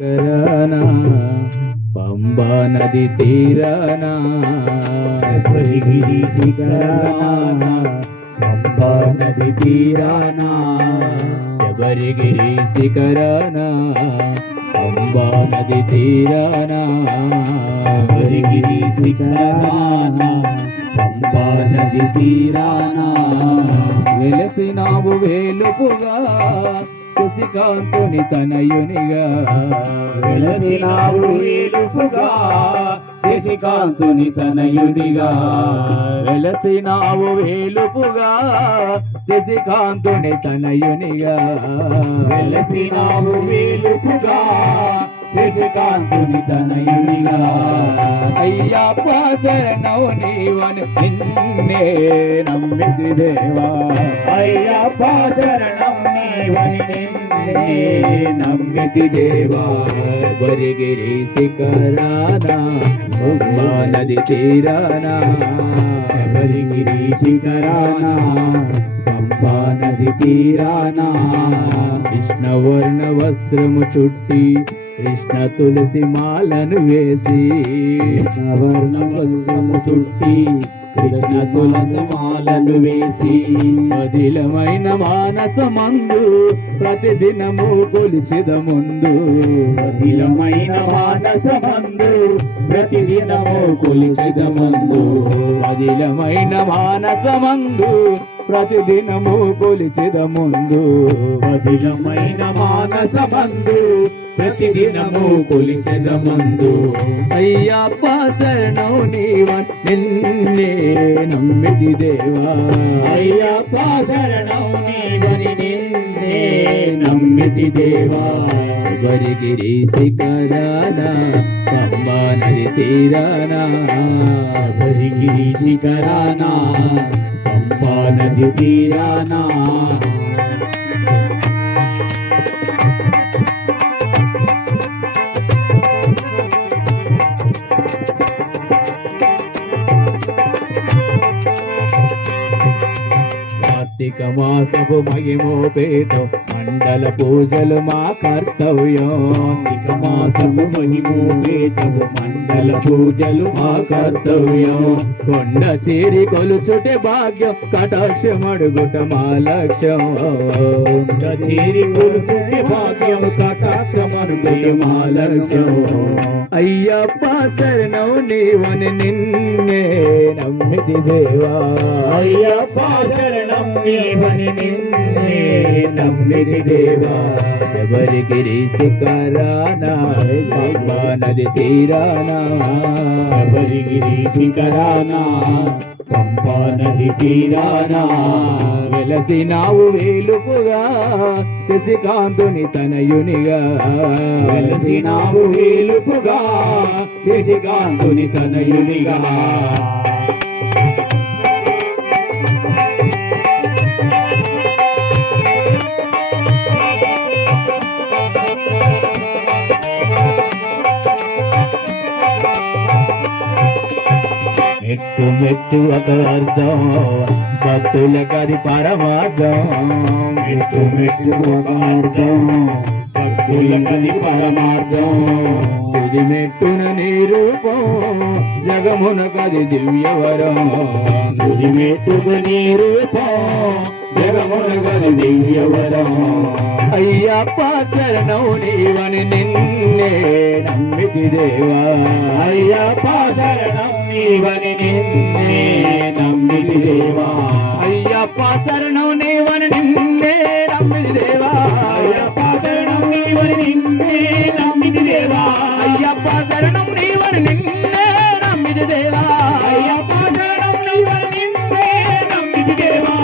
కరానా పంబా నది తీరానా శబరిగిరి శిఖరాన పంబా నది తీరానా శబరిగిరి శిఖరానా పంబా నది తీరానా శబరిగిరి శిఖరానా పంబా నది తీరానా. వెలసినావు వేలుపుగా శశికాంతుని తనయునిగా. వెలసినావు వేలుపుగా శశికాంతుని తనయునిగా. వెలసినావు వేలుపుగా శశికాంతుని తనయునిగా. వెలసినావు వేలుపుగా శశికాంతుని తనయునిగా. అయ్యప్ప శరణవు నీవని నిన్నే నమ్మితి దేవా అయ్యప్ప శరణం నీవని నిన్నే నమ్మితి దేవా శబరిగిరి శిఖరానా పంబా నది తీరానా శబరిగిరి పంపా నది తీరానా కృష్ణవర్ణ వస్త్రము చుట్టి కృష్ణ తులసి మాలను వేసి కృష్ణవర్ణ వస్త్రము చుట్టి కృష్ణ తులసి మాలను వేసి అదిలమైన మానసమందు ప్రతిదినము కొలిచిద ముందు అఖిలమైన మానసమందు ప్రతిదినము కొలిచెద మందు అదిలమైన మానసమందు ప్రతిదినము కొలిచిద ముందు. అఖిలమైన మానసమందు ప్రతిదినము కొలిచెద మందు. అయ్యప్ప శరణం నీవన్ నిన్నే నమ్మిది దేవా. అయ్యప్ప శరణం నీవని నిన్నే నమ్మితి దేవా శబరిగిరి శిఖరానా పంబా నది తీరానా శబరిగిరి శిఖరాన పంపా నది తీరానా. కార్తీక మాసపు మహిమోపేతో. మండల పూజలు మా కర్తవ్యం. ఇక మాసము మహిమోపేతము మండల పూజలు మా కర్తవ్యం. కొండ చేరి కొలుచుటే భాగ్యం కటాక్షమడుగుట మా లక్ష్యం. కొండ చేరి కొలుచుటే భాగ్యం కటాక్షమనుడే మా లక్ష్యం. అయ్యప్ప శరణవు నీవని నిన్నే నమ్మితి దేవా. అయ్యప్ప శరణం నీవని నిన్నే నమ్మితి దేవా శబరిగిరి శిఖరానా నది తీరానా? శబరిగిరి శిఖరాన పంపా నది తీరాన? వెలసినావు వేలుపుగా శశికాంతుని తనయునిగా. వెలసినావు వేలుపుగా శశికాంతుని తనయునిగా. మెట్టు మెట్టు ఒక అర్థం భక్తులకది పరమార్థం. మెట్టు మెట్టు ఒక అర్థం భక్తులకది పరమార్థం. తుది మెట్టున నీ రూపం జగమునకది దివ్యవరం. తుది మెట్టుకు నీ రూపం జగమునగది దివ్యవరం. అయ్యప్ప శరణం నీవని నిన్నే నమ్మితి దేవా. అయ్యప్ప శరణం నీవని నిన్నే నమ్మితి దేవా అయ్యప్ప శరణం నీవని నిన్నే నమ్మితి దేవా అయ్యప్ప శరణం నీవని నిన్నే నమ్మితి దేవా అయ్యప్ప శరణం నీవని నిన్నే నమ్మితి దేవా అయ్యప్ప శరణం నీవని నిన్నే నమ్మితి దేవా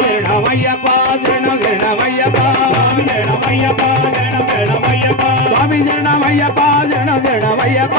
శరణమయ్యప్ప శరణం శరణమయ్యప్ప స్వామి శరణమయ్యప్ప శరణం శరణమయ్యప్ప స్వామి శరణమయ్యప్ప శరణం శరణమయ్యప్ప